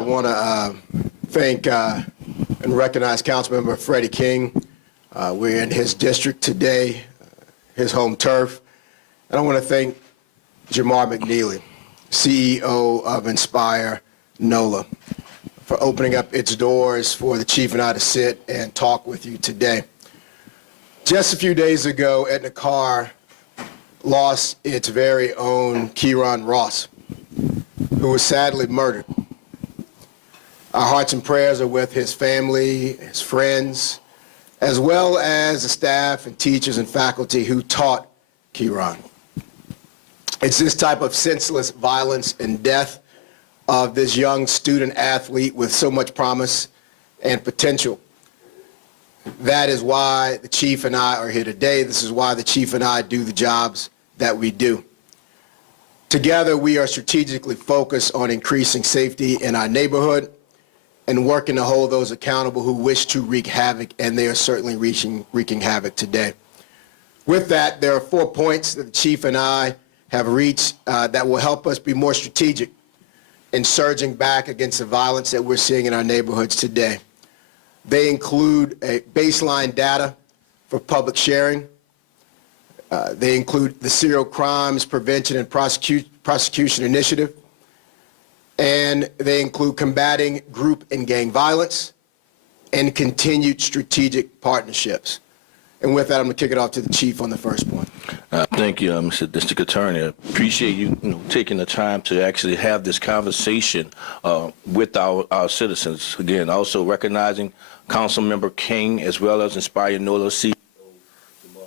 I want to thank and recognize Councilmember Freddie King. We're in his district today, his home turf. And I want to thank Jamar McNeely, CEO of Inspire NOLA, for opening up its doors for the chief and I to sit and talk with you today. Just a few days ago, Edna Carr lost its very own Kieron Ross, who was sadly murdered. Our hearts and prayers are with his family, his friends, as well as the staff and teachers and faculty who taught Kieron. It's this type of senseless violence and death of this young student athlete with so much promise and potential. That is why the chief and I are here today. This is why the chief and I do the jobs that we do. Together, we are strategically focused on increasing safety in our neighborhood and working to hold those accountable who wish to wreak havoc, and they are certainly wreaking havoc today. With that, there are 4 points that the chief and I have reached that will help us be more strategic in surging back against the violence that we're seeing in our neighborhoods today. They include a baseline data for public sharing. They include the Serial Crimes Prevention and Prosecution Initiative. And they include combating group and gang violence and continued strategic partnerships. And with that, I'm going to kick it off to the chief on the first point. Thank you, Mr. District Attorney. I appreciate you, taking the time to actually have this conversation with our citizens. Again, also recognizing Councilmember King as well as Inspire NOLA CEO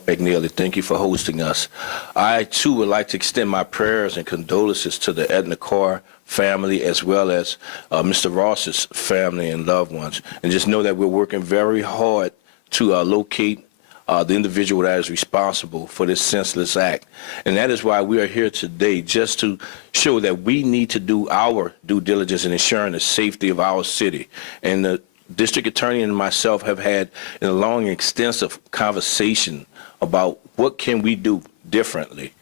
McNeely. Thank you for hosting us. I, too, would like to extend my prayers and condolences to the Edna Carr family as well as Mr. Ross's family and loved ones. And just know that we're working very hard to locate the individual that is responsible for this senseless act. And that is why we are here today, just to show that we need to do our due diligence in ensuring the safety of our city. And the district attorney and myself have had a long, extensive conversation about what can we do differently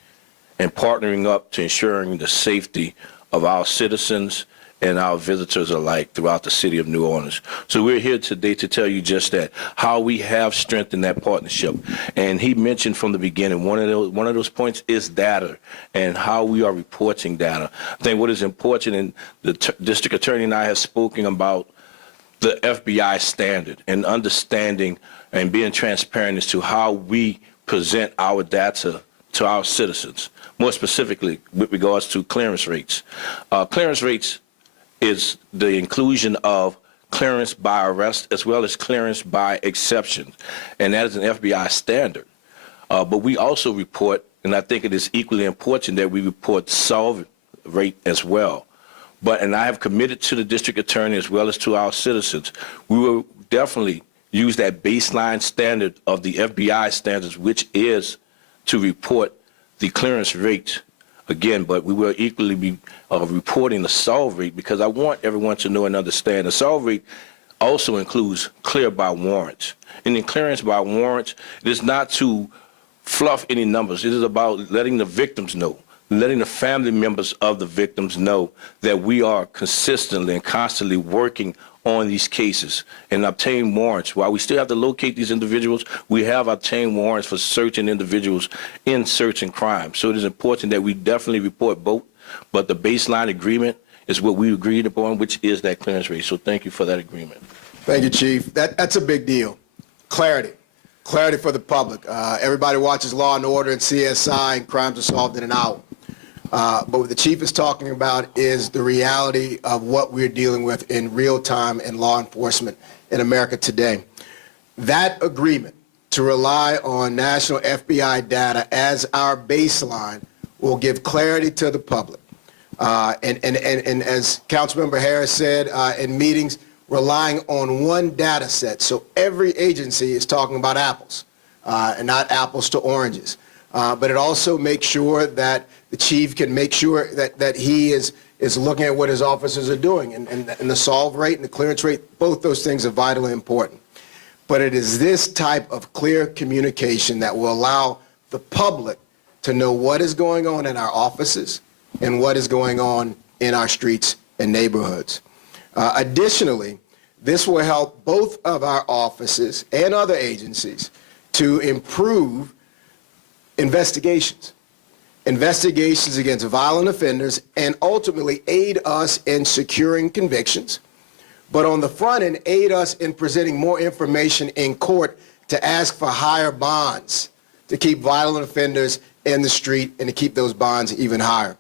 and partnering up to ensuring the safety of our citizens and our visitors alike throughout the city of New Orleans. So we're here today to tell you just that, how we have strengthened that partnership. And he mentioned from the beginning, one of those points is data and how we are reporting data. I think what is important, and the district attorney and I have spoken about the FBI standard and understanding and being transparent as to how we present our data to our citizens, more specifically with regards to clearance rates. Clearance rates is the inclusion of clearance by arrest as well as clearance by exception, and that is an FBI standard. But we also report, and I think it is equally important that we report solve rate as well. And I have committed to the district attorney as well as to our citizens, we will definitely use that baseline standard of the FBI standards, which is to report the clearance rate again, but we will equally be reporting the solve rate, because I want everyone to know and understand the solve rate also includes clear by warrant. And in clearance by warrant, it is not to fluff any numbers. It is about letting the victims know, letting the family members of the victims know that we are consistently and constantly working on these cases and obtain warrants. While we still have to locate these individuals, we have obtained warrants for certain individuals in certain crimes. So it is important that we definitely report both, but the baseline agreement is what we agreed upon, which is that clearance rate. So thank you for that agreement. Thank you, Chief. That's a big deal. Clarity. Clarity for the public. Everybody watches Law and Order and CSI, and crimes are solved in an hour. But what the chief is talking about is the reality of what we're dealing with in real time in law enforcement in America today. That agreement to rely on national FBI data as our baseline will give clarity to the public. And as Councilmember Harris said in meetings, relying on one data set. So every agency is talking about apples and not apples to oranges. But it also makes sure that the chief can make sure that he is looking at what his officers are doing. And the solve rate and the clearance rate, both those things are vitally important. But it is this type of clear communication that will allow the public to know what is going on in our offices and what is going on in our streets and neighborhoods. Additionally, this will help both of our offices and other agencies to improve investigations against violent offenders, and ultimately aid us in securing convictions, but on the front end, aid us in presenting more information in court to ask for higher bonds to keep violent offenders in the street and to keep those bonds even higher.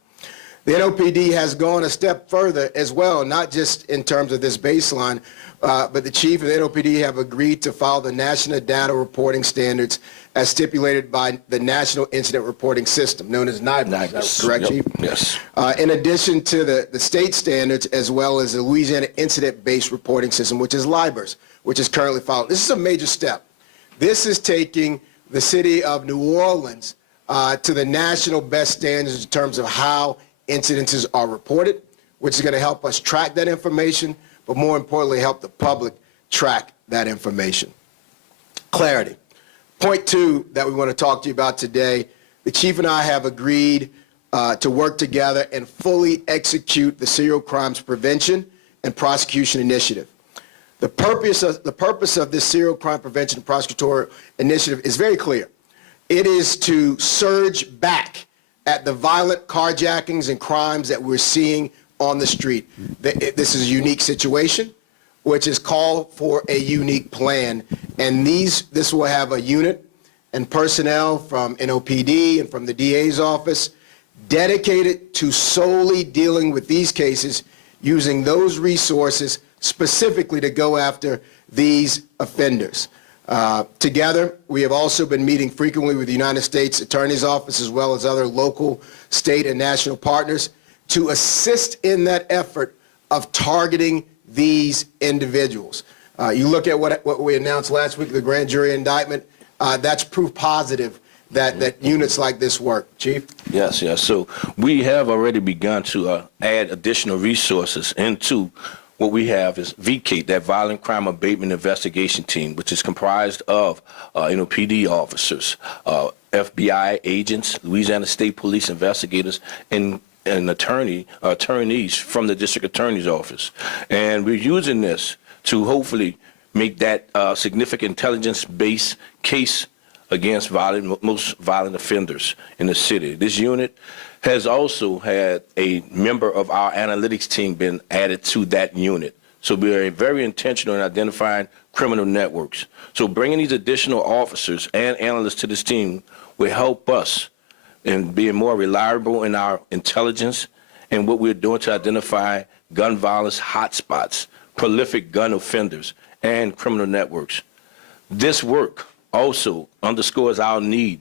The NOPD has gone a step further as well, not just in terms of this baseline, but the chief and the NOPD have agreed to follow the National Data Reporting Standards as stipulated by the National Incident Reporting System, known as NIBRS. Is that correct, Yep. Chief? Yes. In addition to the state standards, as well as the Louisiana Incident-Based Reporting System, which is LIBRS, which is currently followed. This is a major step. This is taking the city of New Orleans to the national best standards in terms of how incidences are reported, which is going to help us track that information, but more importantly, help the public track that information. Clarity. Point two that we want to talk to you about today, the chief and I have agreed to work together and fully execute the Serial Crimes Prevention and Prosecution Initiative. The purpose of this Serial Crime Prevention and Prosecutorial Initiative is very clear. It is to surge back at the violent carjackings and crimes that we're seeing on the street. This is a unique situation, which is called for a unique plan, and this will have a unit and personnel from NOPD and from the DA's office dedicated to solely dealing with these cases, using those resources specifically to go after these offenders. Together, we have also been meeting frequently with the United States Attorney's Office as well as other local, state, and national partners to assist in that effort of targeting these individuals. You look at what we announced last week, the grand jury indictment, that's proof positive that units like this work. Chief? Yes, yes. So we have already begun to add additional resources into what we have is VCATE, that Violent Crime Abatement Investigation Team, which is comprised of NOPD officers, FBI agents, Louisiana State Police investigators, and attorneys from the District Attorney's Office. And we're using this to hopefully make that significant intelligence-based case against most violent offenders in the city. This unit has also had a member of our analytics team been added to that unit. So we are very intentional in identifying criminal networks. So bringing these additional officers and analysts to this team will help us in being more reliable in our intelligence and what we're doing to identify gun violence hotspots, prolific gun offenders, and criminal networks. This work also underscores our need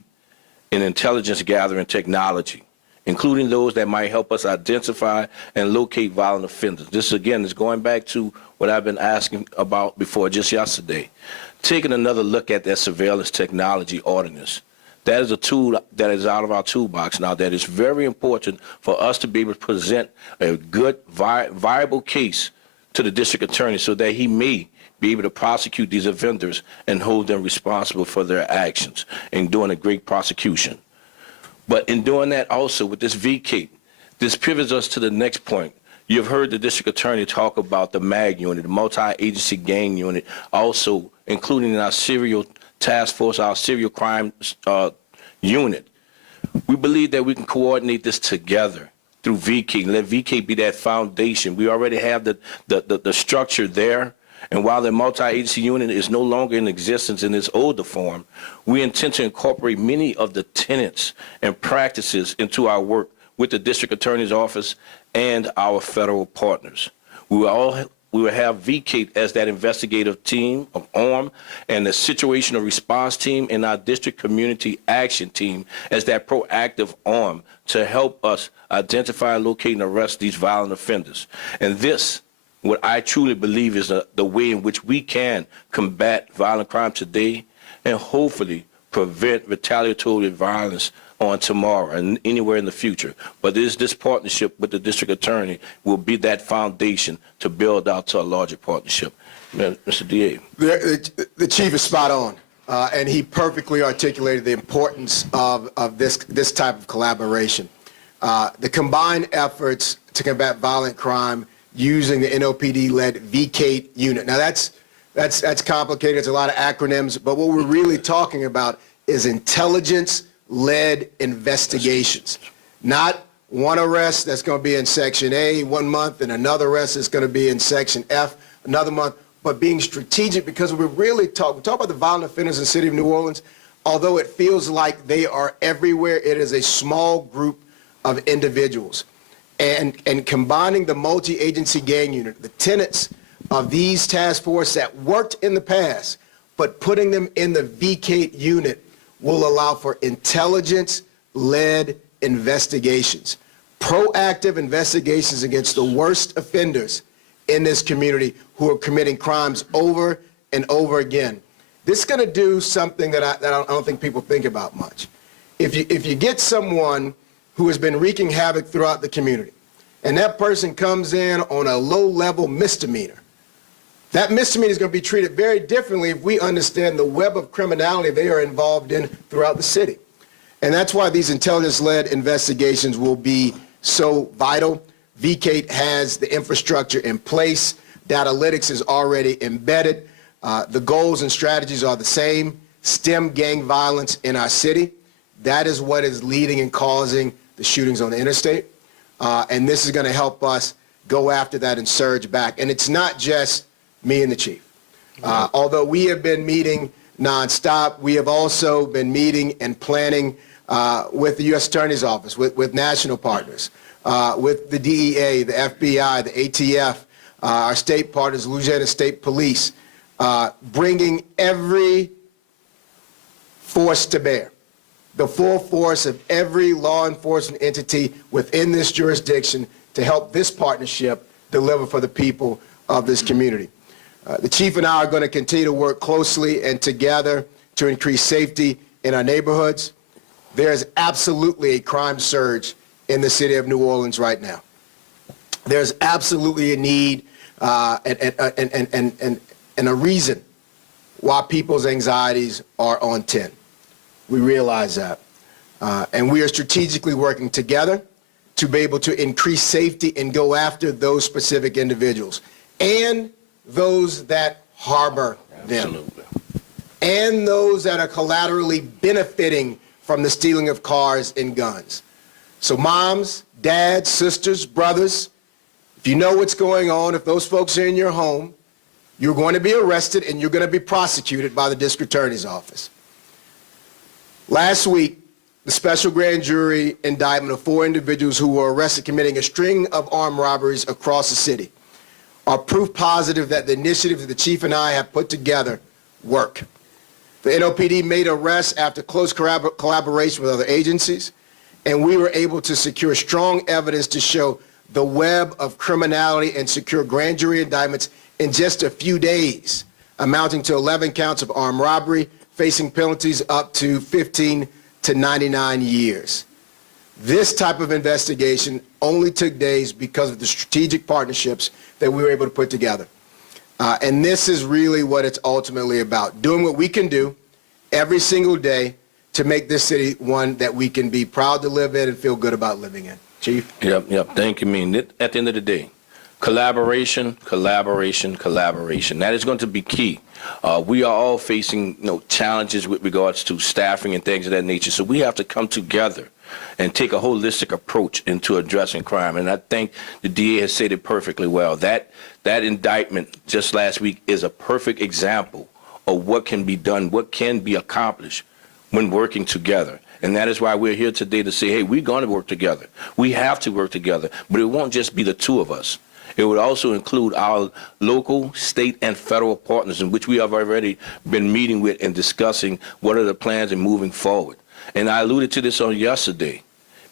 in intelligence gathering technology, including those that might help us identify and locate violent offenders. This, again, is going back to what I've been asking about before just yesterday, taking another look at that surveillance technology ordinance. That is a tool that is out of our toolbox now that is very important for us to be able to present a good, viable case to the district attorney so that he may be able to prosecute these offenders and hold them responsible for their actions and doing a great prosecution. But in doing that also with this VCATE, this pivots us to the next point. You've heard the district attorney talk about the MAG unit, the multi-agency gang unit, also including in our serial task force, our serial crime unit. We believe that we can coordinate this together through VCATE and let VCATE be that foundation. We already have the structure there. And while the multi-agency unit is no longer in existence in its older form, we intend to incorporate many of the tenets and practices into our work with the district attorney's office and our federal partners. We will have VCATE as that investigative team of ARM and the situational response team and our district community action team as that proactive arm to help us identify, locate, and arrest these violent offenders. And this, what I truly believe is the way in which we can combat violent crime today and hopefully prevent retaliatory violence on tomorrow and anywhere in the future. But this partnership with the district attorney will be that foundation to build out to a larger partnership. Mr. DA. The chief is spot on, and he perfectly articulated the importance of this type of collaboration. The combined efforts to combat violent crime using the NOPD-led VCATE unit. Now, that's complicated. It's a lot of acronyms, but what we're really talking about is intelligence-led investigations, not one arrest that's going to be in Section A 1 month and another arrest that's going to be in Section F another month, but being strategic, because we talk about the violent offenders in the city of New Orleans. Although it feels like they are everywhere, it is a small group of individuals. And combining the multi-agency gang unit, the tenets of these task forces that worked in the past, but putting them in the VCATE unit will allow for intelligence-led investigations, proactive investigations against the worst offenders in this community who are committing crimes over and over again. This is going to do something that I don't think people think about much. If you get someone who has been wreaking havoc throughout the community, and that person comes in on a low-level misdemeanor, that misdemeanor is going to be treated very differently if we understand the web of criminality they are involved in throughout the city. And that's why these intelligence-led investigations will be so vital. VCATE has the infrastructure in place. Datalytics is already embedded. The goals and strategies are the same. Stem gang violence in our city. That is what is leading and causing the shootings on the interstate. And this is going to help us go after that and surge back. And it's not just me and the chief. Although we have been meeting nonstop, we have also been meeting and planning with the U.S. Attorney's Office, with national partners, with the DEA, the FBI, the ATF, our state partners, Louisiana State Police, bringing every force to bear, the full force of every law enforcement entity within this jurisdiction to help this partnership deliver for the people of this community. The chief and I are going to continue to work closely and together to increase safety in our neighborhoods. There is absolutely a crime surge in the city of New Orleans right now. There's absolutely a need and a reason why people's anxieties are on 10. We realize that. And we are strategically working together to be able to increase safety and go after those specific individuals and those that harbor them. Absolutely. And those that are collaterally benefiting from the stealing of cars and guns. So moms, dads, sisters, brothers, if you know what's going on, if those folks are in your home, you're going to be arrested and you're going to be prosecuted by the district attorney's office. Last week, the special grand jury indictment of 4 individuals who were arrested committing a string of armed robberies across the city are proof positive that the initiatives that the chief and I have put together work. The NOPD made arrests after close collaboration with other agencies, and we were able to secure strong evidence to show the web of criminality and secure grand jury indictments in just a few days, amounting to 11 counts of armed robbery, facing penalties up to 15 to 99 years. This type of investigation only took days because of the strategic partnerships that we were able to put together. And this is really what it's ultimately about, doing what we can do every single day to make this city one that we can be proud to live in and feel good about living in. Chief? Yep. Thank you, Mean. At the end of the day, collaboration. That is going to be key. We are all facing, challenges with regards to staffing and things of that nature. So we have to come together and take a holistic approach into addressing crime. And I think the DA has said it perfectly well. That indictment just last week is a perfect example of what can be done, what can be accomplished when working together. And that is why we're here today to say, hey, we're going to work together. We have to work together. But it won't just be the two of us. It would also include our local, state, and federal partners, in which we have already been meeting with and discussing what are the plans and moving forward. And I alluded to this on yesterday.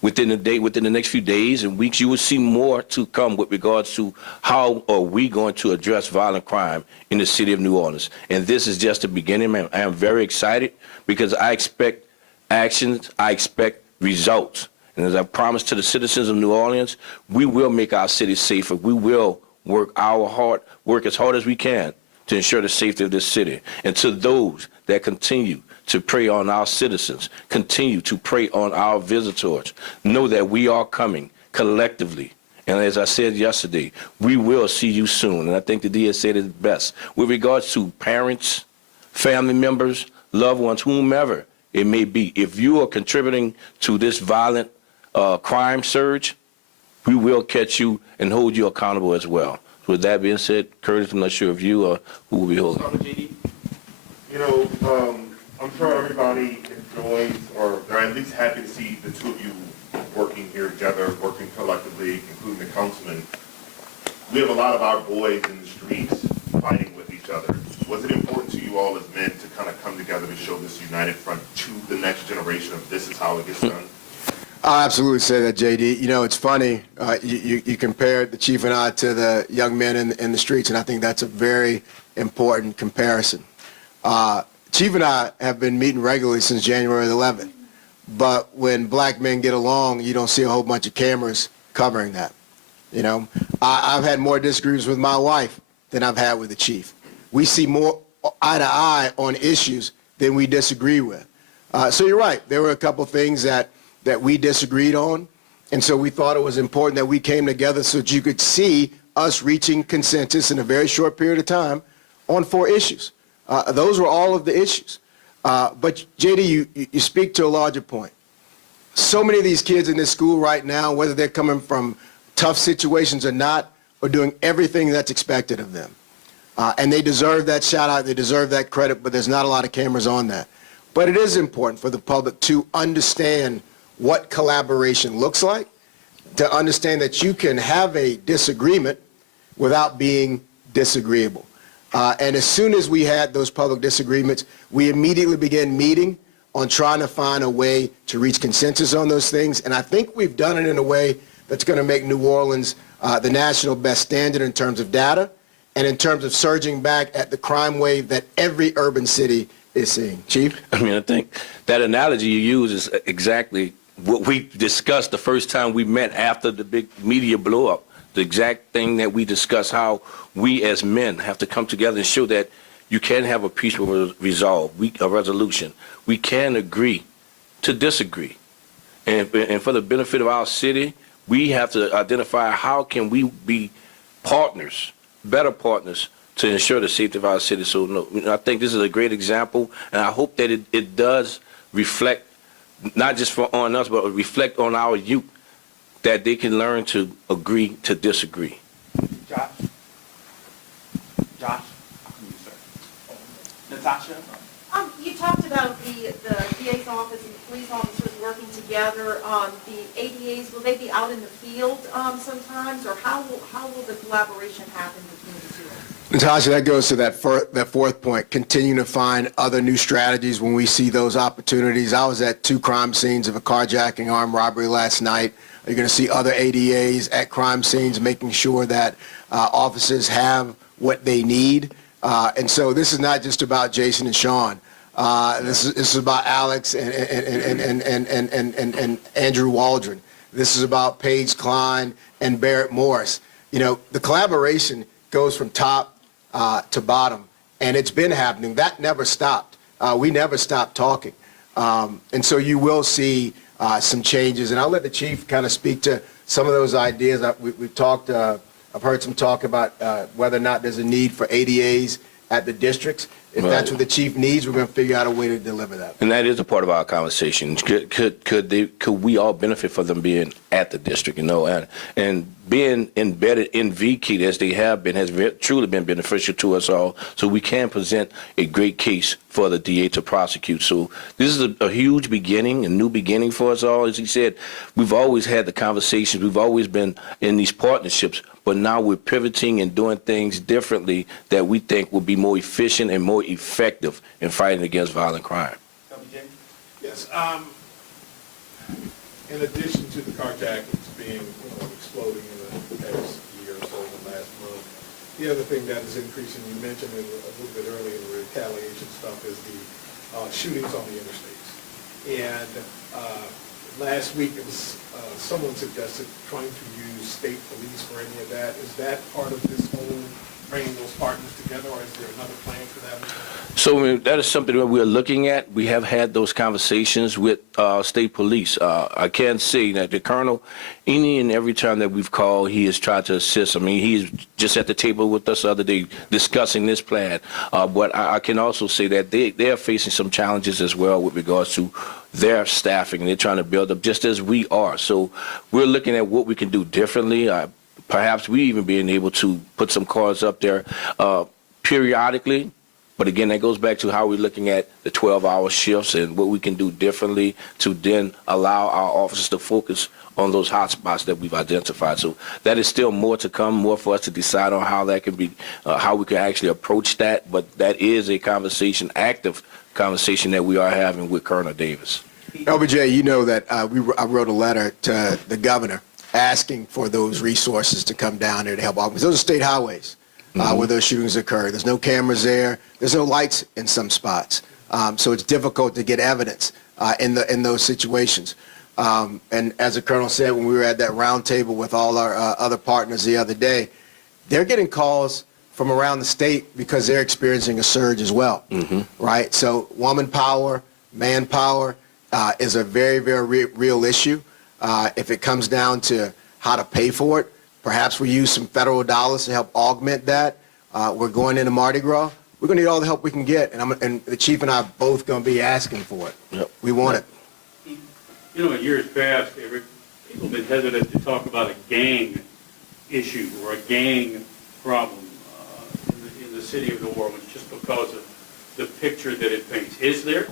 Within the next few days and weeks, you will see more to come with regards to how are we going to address violent crime in the city of New Orleans. And this is just the beginning, man. I am very excited because I expect actions, I expect results. And as I promised to the citizens of New Orleans, we will make our city safer. We will work as hard as we can to ensure the safety of this city. And to those that continue to prey on our citizens, continue to prey on our visitors, know that we are coming collectively And as I said yesterday, we will see you soon. And I think the DA said it best. With regards to parents, family members, loved ones, whomever it may be, if you are contributing to this violent crime surge, we will catch you and hold you accountable as well. So with that being said, Curtis, I'm not sure if you or who will be holding. You know, I'm sure everybody enjoys, or they're at least happy to see the two of you working here together, working collectively, including the councilman. We have a lot of our boys in the streets fighting with each other. Was it important to you all as men to kind of come together to show this united front to the next generation of this is how it gets done? I absolutely say that, JD. You know, it's funny. You compared the chief and I to the young men in the streets, and I think that's a very important comparison. Chief and I have been meeting regularly since January 11th, but when black men get along, you don't see a whole bunch of cameras covering that. You know, I've had more disagreements with my wife than I've had with the chief. We see more eye to eye on issues than we disagree with. So you're right. There were a couple things that we disagreed on, and so we thought it was important that we came together so that you could see us reaching consensus in a very short period of time on 4 issues. Those were all of the issues. But JD, you speak to a larger point. So many of these kids in this school right now, whether they're coming from tough situations or not, are doing everything that's expected of them. And they deserve that shout out, they deserve that credit, but there's not a lot of cameras on that. But it is important for the public to understand what collaboration looks like, to understand that you can have a disagreement without being disagreeable. And as soon as we had those public disagreements, we immediately began meeting on trying to find a way to reach consensus on those things. And I think we've done it in a way that's going to make New Orleans the national best standard in terms of data and in terms of surging back at the crime wave that every urban city is seeing. Chief? I mean, I think that analogy you use is exactly what we discussed the first time we met after the big media blow up. The exact thing that we discussed, how we as men have to come together and show that you can have a peaceful a resolution. We can agree to disagree. And for the benefit of our city, we have to identify how can we be partners, better partners, to ensure the safety of our city. So no, I think this is a great example, and I hope that it does reflect, not just on us, but reflect on our youth, that they can learn to agree to disagree. Josh? Josh? Natasha? You talked about the DA's office and the police officers working together. The ADAs, will they be out in the field sometimes, or how will the collaboration happen between the two? Natasha, that goes to that fourth point, continuing to find other new strategies when we see those opportunities. I was at 2 crime scenes of a carjacking, armed robbery last night. You're going to see other ADAs at crime scenes making sure that officers have what they need. And so this is not just about Jason and Shaun. This is about Alex and Andrew Waldron. This is about Paige Klein and Barrett Morris. You know, the collaboration goes from top to bottom, and it's been happening. That never stopped. We never stopped talking. And so you will see some changes, and I'll let the chief kind of speak to some of those ideas. We've talked, I've heard some talk about whether or not there's a need for ADAs at the districts. If that's what the chief needs, we're going to figure out a way to deliver that. And that is a part of our conversation. Could we all benefit from them being at the district, you know, and being embedded in VKey as they have been has truly been beneficial to us all, so we can present a great case for the DA to prosecute. So this is a huge beginning, a new beginning for us all. As he said, we've always had the conversations, we've always been in these partnerships, but now we're pivoting and doing things differently that we think will be more efficient and more effective in fighting against violent crime. WJ? Yes. In addition to the carjackings being exploding in the past year or so, the last month, the other thing that is increasing, you mentioned it a little bit earlier, the retaliation stuff, is the shootings on the interstates. And last week, it was someone suggested trying to use state police for any of that. Is that part of this whole bringing those partners together? together, or is there another plan for that? So I mean, that is something that we're looking at. We have had those conversations with state police. I can say that the colonel, any and every time that we've called, he has tried to assist. I mean, he's just at the table with us the other day discussing this plan. But I can also say that they are facing some challenges as well with regards to their staffing, and they're trying to build up just as we are. So we're looking at what we can do differently. Perhaps we even being able to put some cars up there periodically. But again, that goes back to how we're looking at the 12-hour shifts and what we can do differently to then allow our officers to focus on those hot spots that we've identified. So that is still more to come, more for us to decide on how that can be, how we can actually approach that. But that is a conversation, active conversation that we are having with Colonel Davis. LBJ, you know that I wrote a letter to the governor asking for those resources to come down there to help augment. Those are state highways. Where those shootings occur. There's no cameras there. There's no lights in some spots. So it's difficult to get evidence in those situations. And as the colonel said, when we were at that round table with all our other partners the other day, they're getting calls from around the state because they're experiencing a surge as well, right? So woman power, manpower is a very, very real issue. If it comes down to how to pay for it, perhaps we use some federal dollars to help augment that. We're going into Mardi Gras. We're going to need all the help we can get, and the chief and I are both going to be asking for it. Yep. We want it. You know, in years past, people have been hesitant to talk about a gang issue or a gang problem in the city of New Orleans just because of the picture that it paints. Is there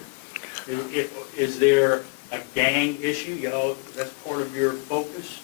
a gang issue? You know, that's part of your focus?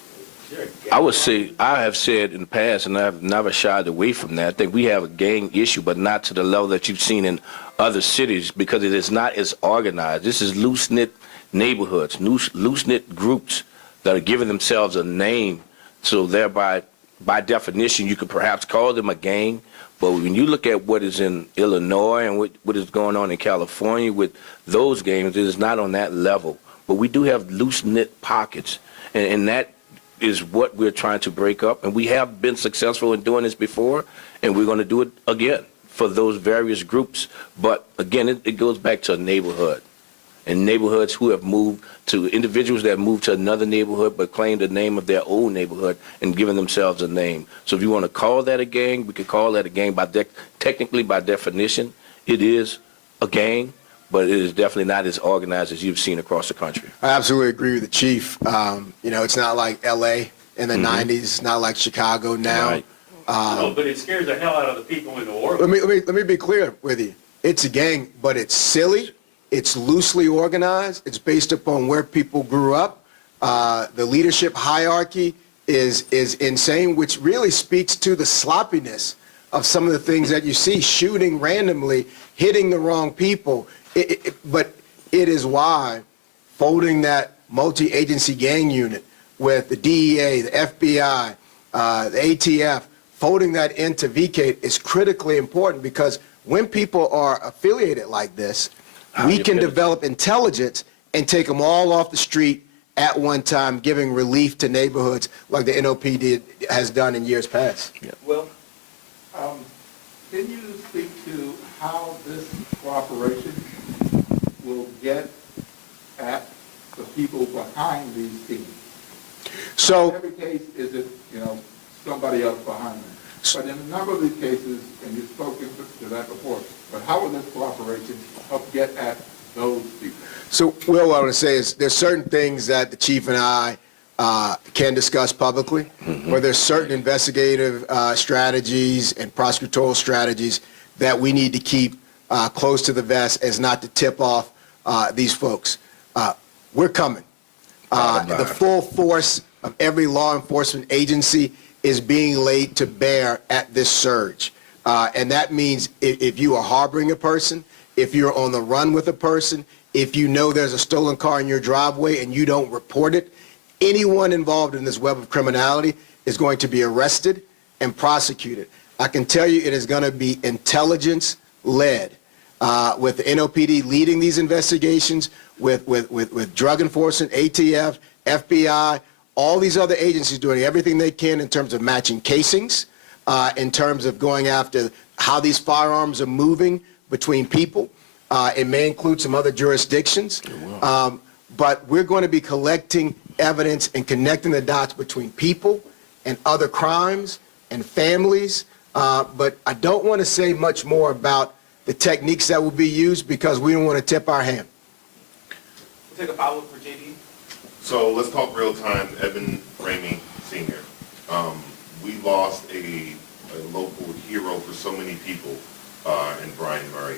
I would say, I have said in the past, and I've never shied away from that, I think we have a gang issue, but not to the level that you've seen in other cities, because it is not as organized. This is loose-knit neighborhoods, loose-knit groups that are giving themselves a name, so thereby, by definition, you could perhaps call them a gang. But when you look at what is in Illinois and what is going on in California with those gangs, it is not on that level. But we do have loose-knit pockets, and that is what we're trying to break up, and we have been successful in doing this before, and we're going to do it again for those various groups. But again, it goes back to a neighborhood, and neighborhoods who have moved to individuals that have moved to another neighborhood but claim the name of their old neighborhood and given themselves a name. So if you want to call that a gang, we could call that a gang. Technically, by definition, it is a gang, but it is definitely not as organized as you've seen across the country. I absolutely agree with the chief. You know, it's not like L.A. in the 90s. It's not like Chicago now. Right. No, but it scares the hell out of the people in New Orleans. Let me be clear with you. It's a gang, but it's silly. It's loosely organized. It's based upon where people grew up. The leadership hierarchy is insane, which really speaks to the sloppiness of some of the things that you see, shooting randomly, hitting the wrong people. But it is why folding that multi-agency gang unit with the DEA, the FBI, the ATF, folding that into VCATE is critically important, because when people are affiliated like this, we can develop intelligence and take them all off the street at one time, giving relief to neighborhoods like the NOPD has done in years past. Yeah. Well, can you speak to how this cooperation will get at the people behind these teams? So, In every case, is it, somebody else behind them? But in a number of these cases, and you've spoken to that before, but how will this cooperation help get at those people? So, Will, what I want to say is there's certain things that the chief and I can discuss publicly, where there's certain investigative strategies and prosecutorial strategies that we need to keep close to the vest as not to tip off these folks. We're coming. The full force of every law enforcement agency is being laid to bear at this surge. And that means if you are harboring a person, if you're on the run with a person, if you know there's a stolen car in your driveway and you don't report it, anyone involved in this web of criminality is going to be arrested and prosecuted. I can tell you it is going to be intelligence-led, with the NOPD leading these investigations, with drug enforcement, ATF, FBI, all these other agencies doing everything they can in terms of matching casings, in terms of going after how these firearms are moving between people. It may include some other jurisdictions. But we're going to be collecting evidence and connecting the dots between people and other crimes and families. But I don't want to say much more about the techniques that will be used because we don't want to tip our hand. We'll take a follow-up for JD. So let's talk real time. Evan Ramey Sr. We lost a local hero for so many people in Brian Murray.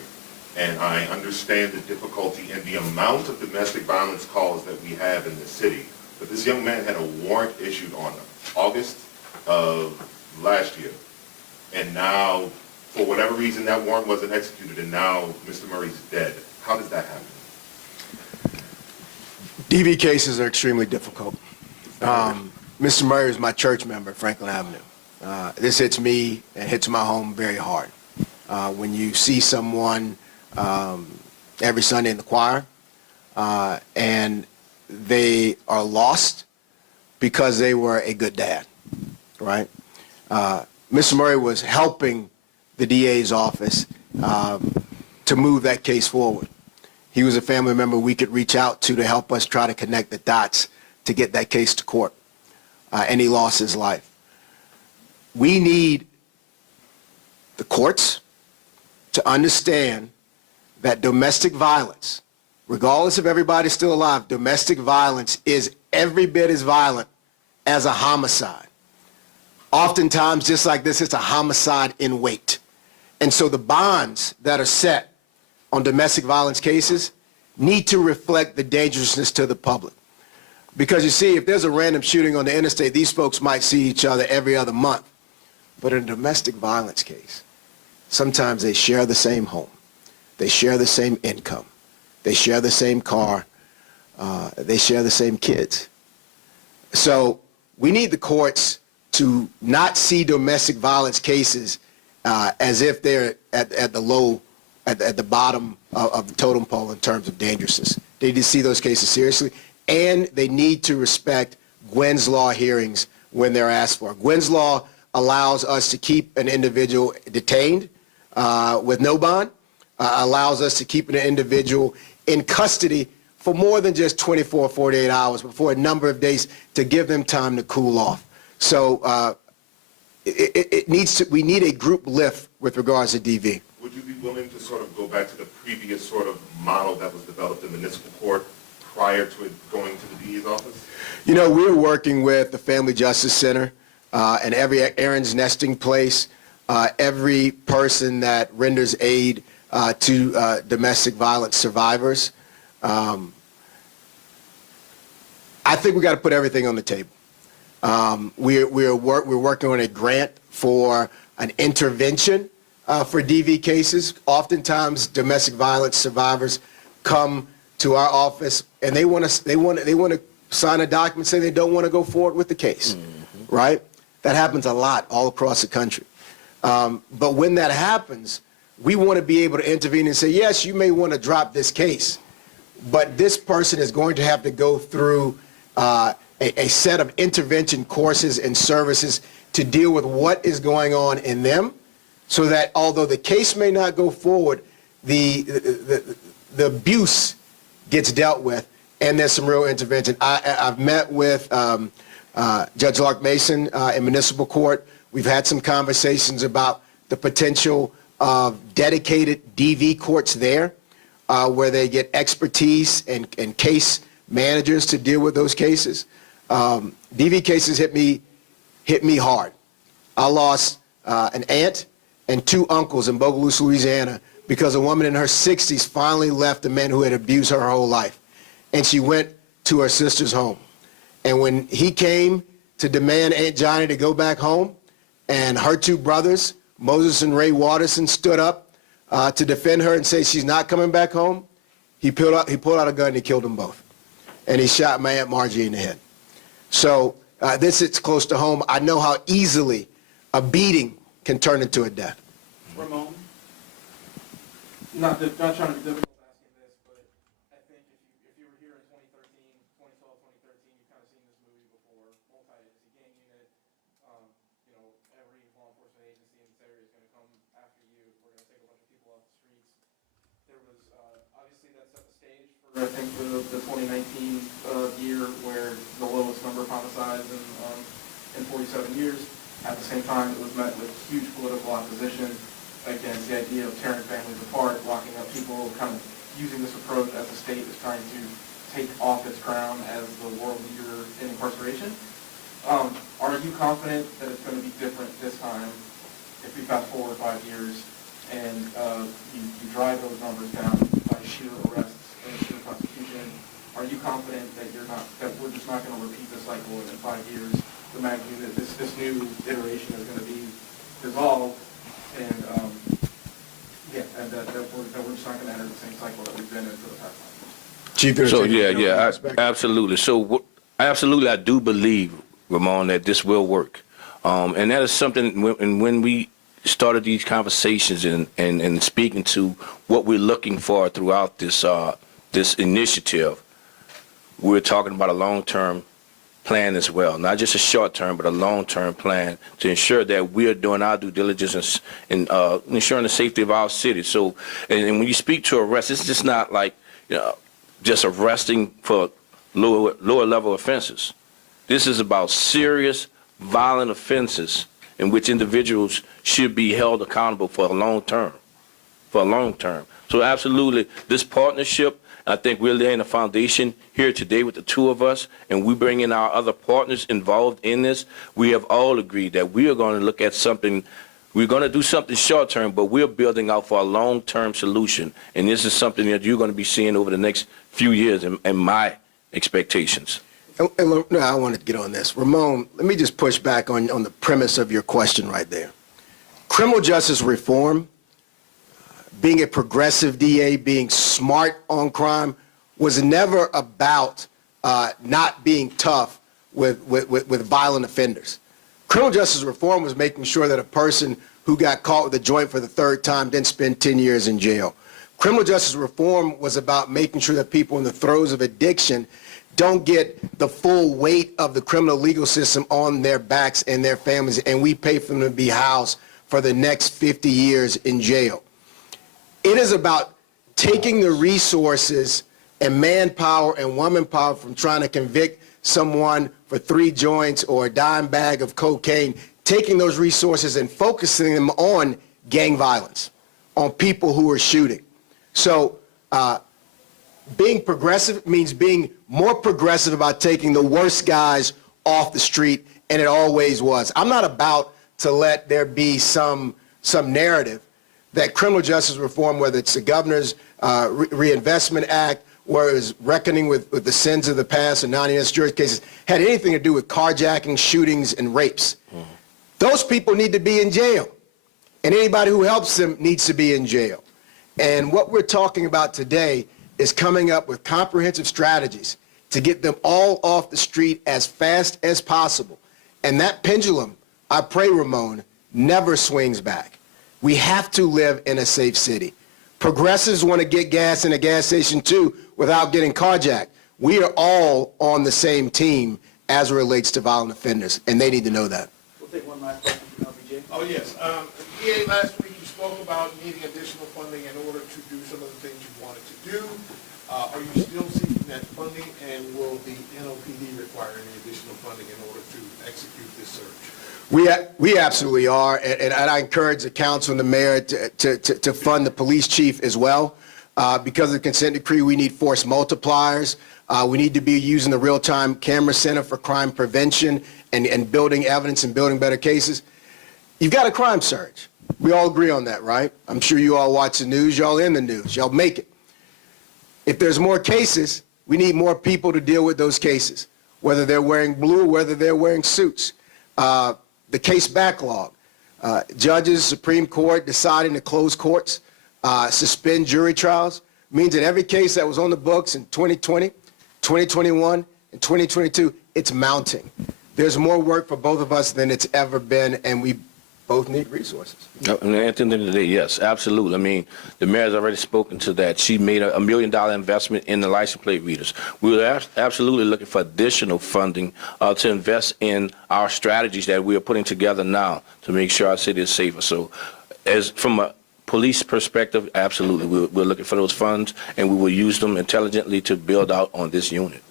And I understand the difficulty and the amount of domestic violence calls that we have in this city. But this young man had a warrant issued on August of last year. And now, for whatever reason, that warrant wasn't executed, and now Mr. Murray's dead. How does that happen? DV cases are extremely difficult. Mr. Murray is my church member at Franklin Avenue. This hits me and hits my home very hard. When you see someone every Sunday in the choir and they are lost because they were a good dad, right? Mr. Murray was helping the DA's office to move that case forward. He was a family member we could reach out to help us try to connect the dots to get that case to court, and he lost his life. We need the courts to understand that domestic violence, regardless of everybody still alive, domestic violence is every bit as violent as a homicide. Oftentimes, just like this, it's a homicide in weight. And so the bonds that are set on domestic violence cases need to reflect the dangerousness to the public. Because you see, if there's a random shooting on the interstate, these folks might see each other every other month. But in a domestic violence case, sometimes they share the same home. They share the same income. They share the same car. They share the same kids. So we need the courts to not see domestic violence cases as if they're at the bottom of the totem pole in terms of dangerousness. They need to see those cases seriously, and they need to respect Gwen's Law hearings when they're asked for. Gwen's Law allows us to keep an individual detained with no bond, allows us to keep an individual in custody for more than just 24 or 48 hours, but for a number of days to give them time to cool off. So we need a group lift with regards to DV. Would you be willing to sort of go back to the previous sort of model that was developed in municipal court prior to it going to the DA's office? You know, we're working with the Family Justice Center and every Aaron's Nesting Place, every person that renders aid to domestic violence survivors. I think we got to put everything on the table. We're working on a grant for an intervention for DV cases. Oftentimes, domestic violence survivors come to our office and they want to sign a document saying they don't want to go forward with the case, right? That happens a lot all across the country. But when that happens, we want to be able to intervene and say, yes, you may want to drop this case, but this person is going to have to go through a set of intervention courses and services to deal with what is going on in them, so that although the case may not go forward, the abuse gets dealt with, and there's some real intervention. I've met with Judge Lark Mason in municipal court. We've had some conversations about the potential of dedicated DV courts there, where they get expertise and case managers to deal with those cases. DV cases hit me hard. I lost an aunt and two uncles in Bogalusa, Louisiana, because a woman in her 60s finally left a man who had abused her whole life. And she went to her sister's home. And when he came to demand Aunt Johnny to go back home, and her two brothers, Moses and Ray Watterson, stood up to defend her and say she's not coming back home, he pulled out a gun and he killed them both. And he shot my Aunt Margie in the head. So this hits close to home. I know how easily a beating can turn into a death. Ramon? Not trying to be difficult asking this, but I think if you were here in 2013, 2012, 2013, you've kind of seen this movie before. Multi-agency gang unit, every law enforcement agency in this area is going to come after you. there was, obviously that set the stage for, I think, the 2019 year where the lowest number of homicides in 47 years. At the same time, it was met with huge political opposition against the idea of tearing families apart, locking up people, kind of using this approach as the state is trying to take off its crown as the world leader in incarceration. Are you confident that it's going to be different this time if we fast forward 5 years and you drive those numbers down by sheer arrests and sheer prosecution? Are you confident that that we're just not going to repeat this cycle in 5 years? The magnitude that this new iteration is going to be dissolved, and and that we're just not going to enter the same cycle that we've been in for the past 5 years. Chief. So absolutely. So absolutely, I do believe, Ramon, that this will work, and that is something. When we started these conversations and speaking to what we're looking for throughout this initiative, we're talking about a long-term plan as well, not just a short-term, but a long-term plan to ensure that we are doing our due diligence in ensuring the safety of our city. So, and when you speak to arrest, it's just not like just arresting for lower level offenses. This is about serious, violent offenses in which individuals should be held accountable for a long term. So absolutely, this partnership, I think we're laying a foundation here today with the two of us, and we bring in our other partners involved in this. We have all agreed that we are going to look at something. We're going to do something short term, but we're building out for a long-term solution. And this is something that you're going to be seeing over the next few years in my expectations. And no, I wanted to get on this. Ramon, let me just push back on the premise of your question right there. Criminal justice reform, being a progressive DA, being smart on crime, was never about not being tough with violent offenders. Criminal justice reform was making sure that a person who got caught with a joint for the third time didn't spend 10 years in jail. Criminal justice reform was about making sure that people in the throes of addiction don't get the full weight of the criminal legal system on their backs and their families, and we pay for them to be housed for the next 50 years in jail. It is about taking the resources and manpower and woman power from trying to convict someone for 3 joints or a dime bag of cocaine, taking those resources and focusing them on gang violence, on people who are shooting. So being progressive means being more progressive about taking the worst guys off the street, and it always was. I'm not about to let there be some narrative that criminal justice reform, whether it's the governor's Reinvestment Act, where it was reckoning with the sins of the past and non-U.S. jury cases, had anything to do with carjacking, shootings, and rapes. Those people need to be in jail, and anybody who helps them needs to be in jail. And what we're talking about today is coming up with comprehensive strategies to get them all off the street as fast as possible. And that pendulum, I pray, Ramon, never swings back. We have to live in a safe city. Progressives want to get gas in a gas station too without getting carjacked. We are all on the same team as it relates to violent offenders, and they need to know that. We'll take one last question from LBJ. Oh, yes. DA, last week you spoke about needing additional funding in order to do some of the things you wanted to do. Are you still seeking that funding, and will the NOPD require any additional funding in order to execute this search? We absolutely are, and I encourage the council and the mayor to fund the police chief as well. Because of the consent decree, we need force multipliers. We need to be using the real-time camera center for crime prevention and building evidence and building better cases. You've got a crime surge. We all agree on that, right? I'm sure you all watch the news. Y'all in the news. Y'all make it. If there's more cases, we need more people to deal with those cases, whether they're wearing blue or whether they're wearing suits. The case backlog, judges, Supreme Court deciding to close courts, suspend jury trials, means that every case that was on the books in 2020, 2021, and 2022, it's mounting. There's more work for both of us than it's ever been, and we both need resources. And at the end of the day, yes, absolutely. I mean, the mayor's already spoken to that. She made a $1 million investment in the license plate readers. We were absolutely looking for additional funding to invest in our strategies that we are putting together now to make sure our city is safer. So as from a police perspective, absolutely. We're looking for those funds, and we will use them intelligently to build out on this unit.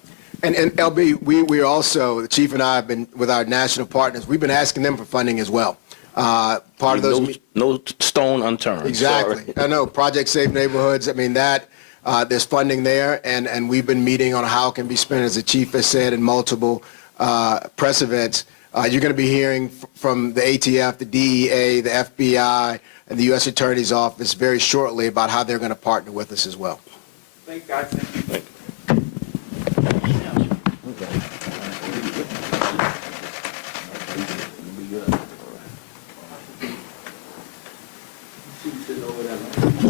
And LB, we also, the chief and I have been, with our national partners, we've been asking them for funding as well. Part of those. No stone unturned. Exactly. Sorry. I know, Project Safe Neighborhoods, I mean, that, there's funding there, and we've been meeting on how it can be spent, as the chief has said, in multiple press events. You're going to be hearing from the ATF, the DEA, the FBI, and the U.S. Attorney's Office very shortly about how they're going to partner with us as well. Thank you, guys. Thank you. Over there.